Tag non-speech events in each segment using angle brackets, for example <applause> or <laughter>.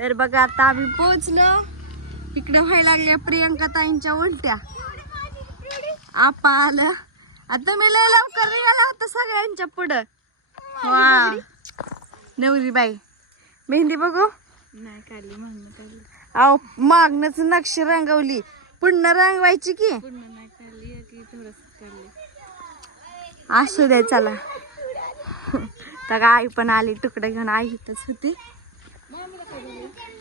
तर बघा आता आम्ही पोहोचलो. इकडे व्हायला लागल्या प्रियंका ताईंच्या उलट्या. आपा आलं. आता मी लय लवकर निघाला होता सगळ्यांच्या पुढं. वा. नवरी बाई. मेहंदी बघू. नाही काढली म्हणून काढली. अहो मागणच नक्षी रंगवली. पुन्हा रंगवायची की? पूर्ण नाही काढली की थोडस काढली. असू दे चला. तर आई पण आली तुकडे घेऊन आई इथंच होती.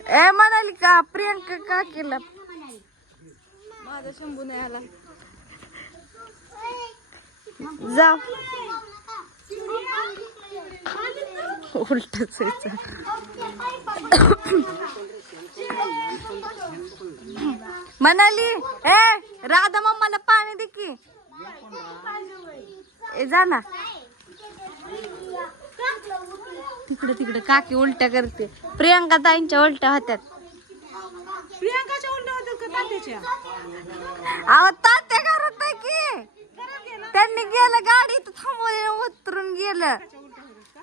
ए म्हणाली का प्रियंका का केलं? माझा शंभू नाही आला. जाऊ. उलटच. म्हणाली ए राधा मम्माला पाणी दे की. ए जा ना. तिकडे तिकडे काकी उलट्या करते. प्रियंका ताईंच्या उलट्या होत्यात. प्रियांकाच्या उलट्या होत्या का तात्याच्या? अहो तात्या घरात आहे की. त्यांनी गेलं गाडी इथं थांबवलं उतरून गेलं.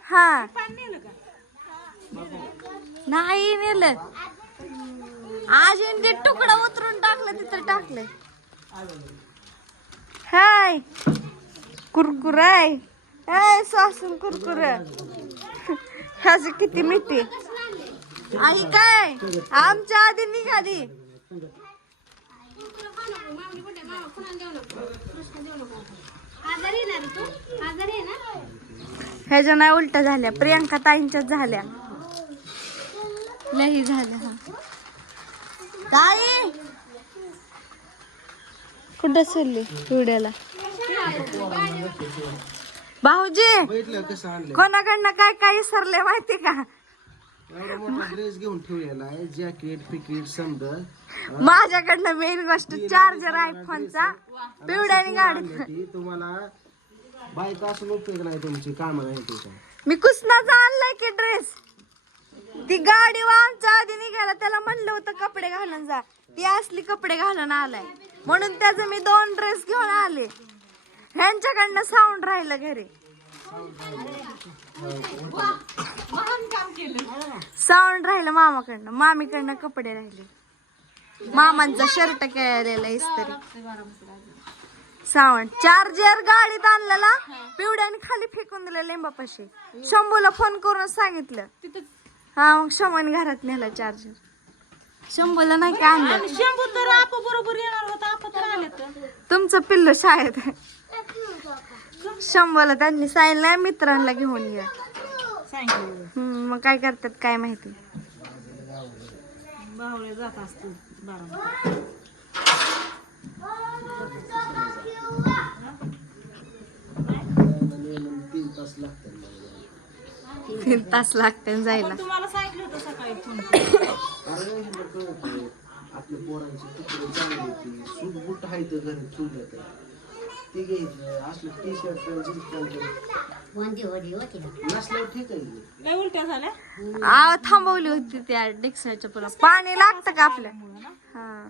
हा. नाही नेलं. आज ते तुकडा उतरून टाकलं तिथं टाकलं हाय. कुरकुर आहे हाय सासून कुरकुर. ह्याची किती मिठी. आई काय? आमच्या आधी निघाली. ह्याच्या नाही उलट्या झाल्या. प्रियंका ताईंच्याच झाल्या. लई झाल्या हा. ताई! कुठं सरली उड्याला भाऊजी बघितलं कसं आणलं कोणाकडनं काय काय सरले माहिती का? एवढा मोठा ड्रेस घेऊन ठेवलेला आहे जॅकेट पिकेट समज माझ्याकडनं मेन गोष्ट चार्जर आयफोनचा पिवड्याने गाडी तुम्हाला बाईक असून उपयोग नाही तुमची काम नाही मी कुसनाचा आणलाय की ड्रेस ती गाडी आमच्या आधी निघाला त्याला म्हणलं होतं कपडे घालून जा. ती असली कपडे घालून आलाय. म्हणून त्याचे मी दोन ड्रेस घेऊन आले. ह्यांच्याकडनं साऊंड राहिलं घरी. साऊंड राहिलं मामाकडनं. मामीकडनं कपडे राहिले. मामांचा शर्ट केलेला इस्तरी सावंत चार्जर गाडीत आणलेला पिवड्याने खाली फेकून दिलं लिंबापाशी. शंभूला फोन करून सांगितलं. हा मग शंभूने घरात नेला चार्जर शंभूला नाही का आणलं? शंभू तर आप बरोबर येणार होता तुमचं पिल्लू शाळेत. शंभूला त्यांनी सांगितलं मित्रांना घेऊन ये. सांगितलं हम्म, मग काय करतात काय माहिती? बावळे जात असतो बारा तीन तास लागतात मला. तीन तास लागते जायला तुम्हाला सांगितलं होतं सकाळी फोन अरे ह्यांना कळतं आपल्या पोरांची तुकडे चांगली होती. सूट बुट आहे तर घरी ठेवलं तर ते असलं टी शर्ट जीन्स पॅन्ट नसल्यावर ठीक आहे. की. काय उलट्या झाल्या? आव थांबवली होती त्या डिक्सरच्या पुला पाणी लागतं का आपल्या? हा.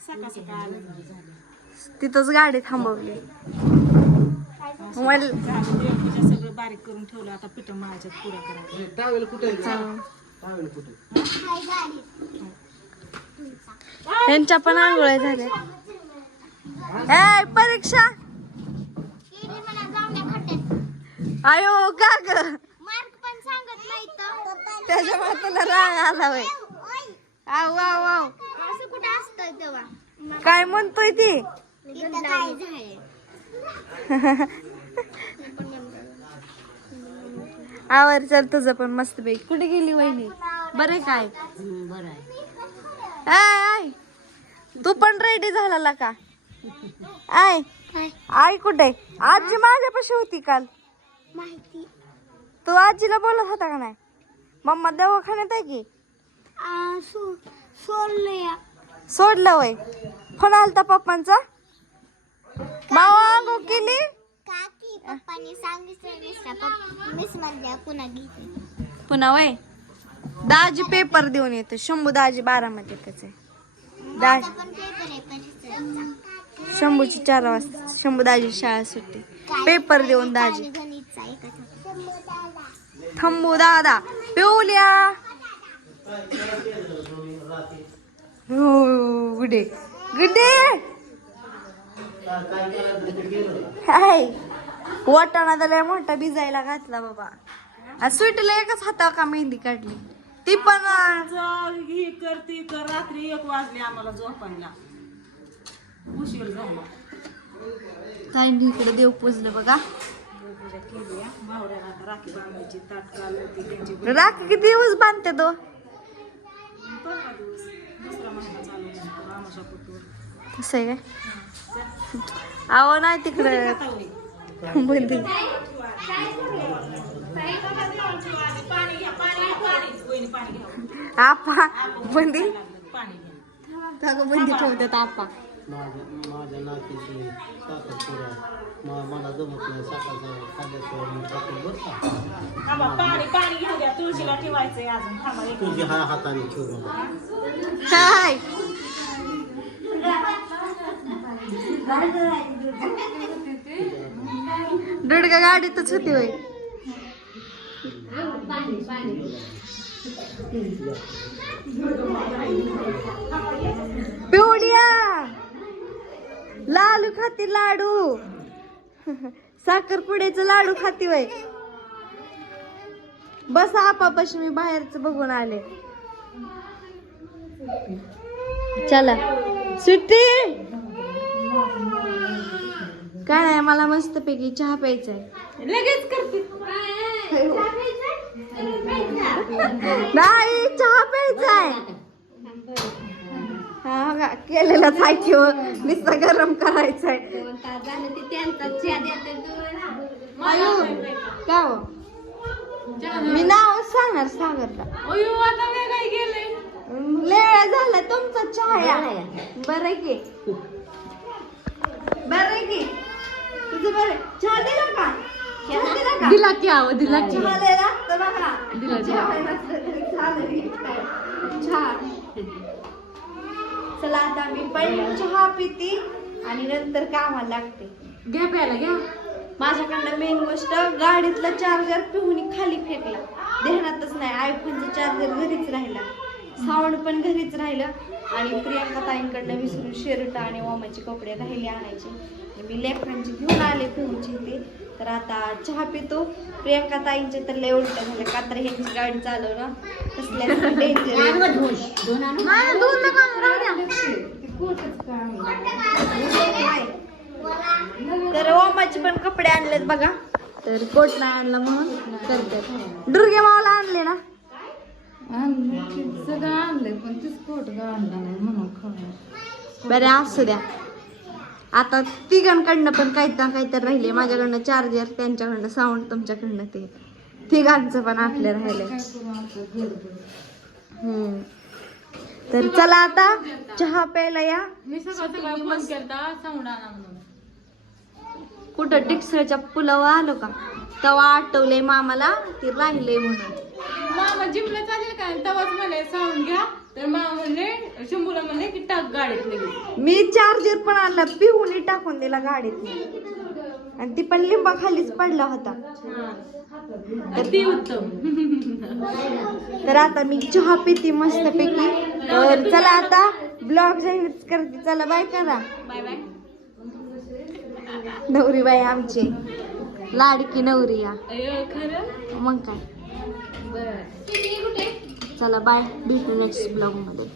सकाळ सकाळ आलं तिथंच गाडी थांबवली. देवपूजा सगळं बारीक करून ठेवलं. आता पिठ मळाच्यात पुऱ्या करायला हे टावेल कुठे आहे? टावेल कुठे? त्यांच्या पण आंघोळ्या झाल्या. ए परीक्षा! अयो का ग? त्याच्यामुळे तुला राग आला वय आव आव आव असं कुठं असतं तेव्हा? काय म्हणतोय ती? आवर चल तुझं पण मस्त बाई. कुठे गेली वहिनी? बरे काय? I I. तू पण रेडी झाला का? आय. आई कुठे? आजी माझ्यापाशी होती काल. माहिती. तू आजीला बोलत होता का नाही? मम्मा दवाखान्यात आहे की? सोडलं वय फोन आलता पप्पांचा? मावा आंघोळ केली? काकी पप्पाने सांगितलं मिस्टर पप्पा मिस म्हणल्या पुन्हा घेते. पुन्हा वय दाजी पेपर देऊन येतो. शंभू दाजी बारामध्ये त्याचे दाजी. शंभूची चार वाजता. शंभू दाजी शाळा सुटते. पेपर देऊन दाजी. थांबू दादा पिवल्या हो, गुडे. गुडे. हाय. वाटाणा त्याला मोठा भिजायला घातला बाबा. आज स्वीटला एकच हाता का मेहंदी काढली? ती पण आज ही कर कर. रात्री एक वाजली आम्हाला झोपायला. उशीर झाला. ताईंनी इकडे देव पूजलं बघा. देवपूजा केली मावऱ्याला आता राखी बांधायची होती त्यांची राख किती दिवस बांधते तो? पंधरा दिवस दुसरा महिना चालू आहे रामाच्या आहे काय अहो नाही तिकडे. बंदी पाणी घ्या पाणी पाणी पाणी घ्या आपा बंदी पाणी घ्या बंदी ठेवतात आपा. माझ्या माझ्या नातीची साखरपुडा मा- मला जमत नाही साखर खाल्ल्याशिवाय मी खातो बरं का? थांबा पाणी पाणी घेऊ द्या. तुळशीला ठेवायचंय अजून. थांबा एक तुझी हा हाताने ठेव मला हाय. गाडीतच होती होय पिवड्या लाडू खाती लाडू. साखरपुड्याचं लाडू खाती वय बस आपापाशी मी बाहेरच बघून आले. चला. सुट्टी? काय नाही मला मस्त पैकी चहा प्यायचा आहे लगेच करते. नाही चहा प्यायचा आहे का केलेलाच आहे की हो. नुसता गरम करायचा आहे का हो? मी नाव सांगणार सागरला वेळ झाला तुमचा चहा बरं आहे की? बरं की? तुझं बरं चहा दिला का? दिला का? आव दिला की. बघा. दिला. चहा नसलं तरी चालेल. चहा चला आता मी पण चहा पिते आणि नंतर कामाला लागते. घ्या प्यायला घ्या. माझ्याकडनं मेन गोष्ट गाडीतला चार्जर पिहून खाली फेकला. ध्यानातच नाही आयफोनचा चार्जर घरीच राहिला. साऊंड पण घरीच राहिलं. आणि प्रियांका ताईंकडनं विसरून शर्ट आणि ओमाचे कपडे राहिले आणायचे. आणि मी लेकरांची घेऊन आले पिहूची ते तर आता चहा पितो. प्रियांका ताईंचे तर लय उलट झाले. का तर ह्यांची गाडी चालवणं कसल्या डेंजर <laughs> तर ओमाचे पण कपडे आणलेत बघा. तर कोट नाही आणला म्हणून करते दुर्गे मावाला आणले ना? सगळं आणलंय पण तीच कोट आणला नाही म्हणून बरे असू द्या. आता तिघांकडनं पण काही ना काहीतरी राहिले. माझ्याकडनं चार्जर त्यांच्याकडनं साऊंड तुमच्याकडनं ते. तिघांचं पण आपले राहिले हम्म. तर चला आता चहा प्यायला या. मी फोन केलता कुठं टिक्सळच्या पुलावर आलो का? तेव्हा आठवलंय मामाला ते राहिले म्हणून. मामा जिमला चालेल का? म्हणे साऊंड घ्या. तर मामा म्हणले शंभूला म्हणले की टाक गाडीत मी चार्जर पण आणला पिहून टाकून दिला गाडीत. आणि ती पण लिंबा खालीच पडला होता. ती उत्तम. तर आता मी चहा पिते मस्त पैकी तर चला आता ब्लॉग जाहीर करते चला बाय करा. बाय बाय नवरी बाई आमची. लाडकी नवरी या. मग काय? चला बाय भेटू नेक्स्ट ब्लॉगमध्ये.